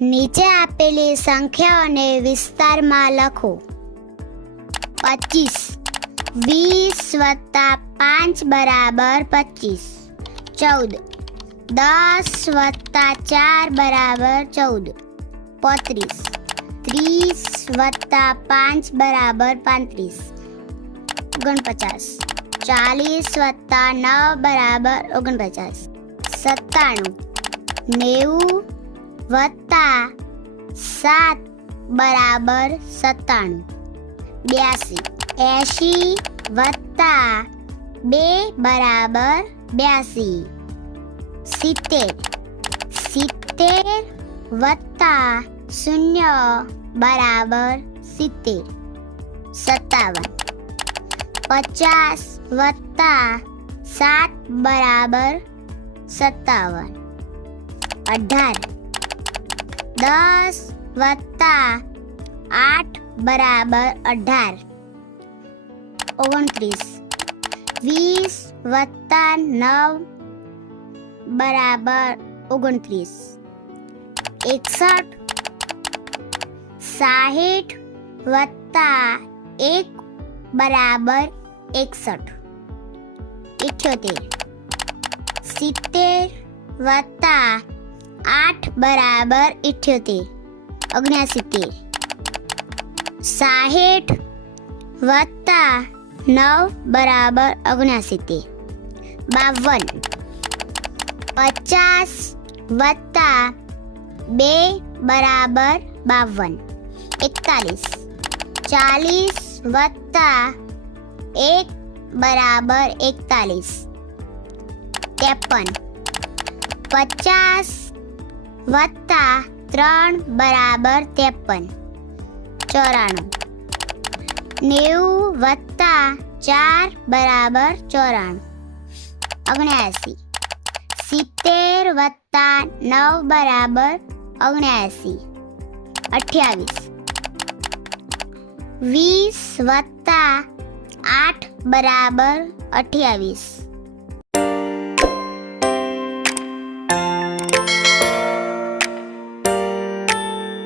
નીચે આપેલી સંખ્યાઓને વિસ્તારમાં લખો. પચીસ. વીસ વત્તા પાંચ બરાબર પચીસ. ચૌદ. દસ વત્તા ચાર બરાબર ચૌદ. પોત્રીસ. ત્રીસ વત્તા પાંચ બરાબર પાંત્રીસ. ઓગણપચાસ. ચાલીસ વત્તા નવ બરાબર ઓગણપચાસ. સત્તાણું. નેવું વત્તા સાત બરાબર સત્તાણું બ્યાસી એંશી વત્તા બે બરાબર બ્યાસી સિત્તેર સિત્તેર વત્તા શૂન્ય બરાબર સિત્તેર સત્તાવન પચાસ વત્તા સાત બરાબર સત્તાવન અઢાર દસ વત્તા આઠ બરાબર અઢાર ઓગણત્રીસ વીસ વત્તા નવ બરાબર ઓગણત્રીસ એકસઠ સાહીઠ વત્તા એક બરાબર એકસઠ ઇઠ્યોતેર સિત્તેર વત્તા આઠ બરાબર ઇઠ્યોતેર ઓગણસિત્તેર સાહીઠ વત્તા નવ બરાબર ઓગણસિત્તેર બાવન પચાસ વત્તા બે બરાબર બાવન એકતાલીસ ચાલીસ વત્તા એક બરાબર એકતાલીસ ત્રેપન પચાસ વત્તા ત્રણ બરાબર ત્રેપન ચોરાણું નેવું વત્તા ચાર બરાબર ચોરાણું ઓગણ્યાસી સિત્તેર વત્તા નવ બરાબર ઓગણ્યાસી અઠ્યાવીસ વીસ વત્તા આઠ બરાબર અઠ્યાવીસ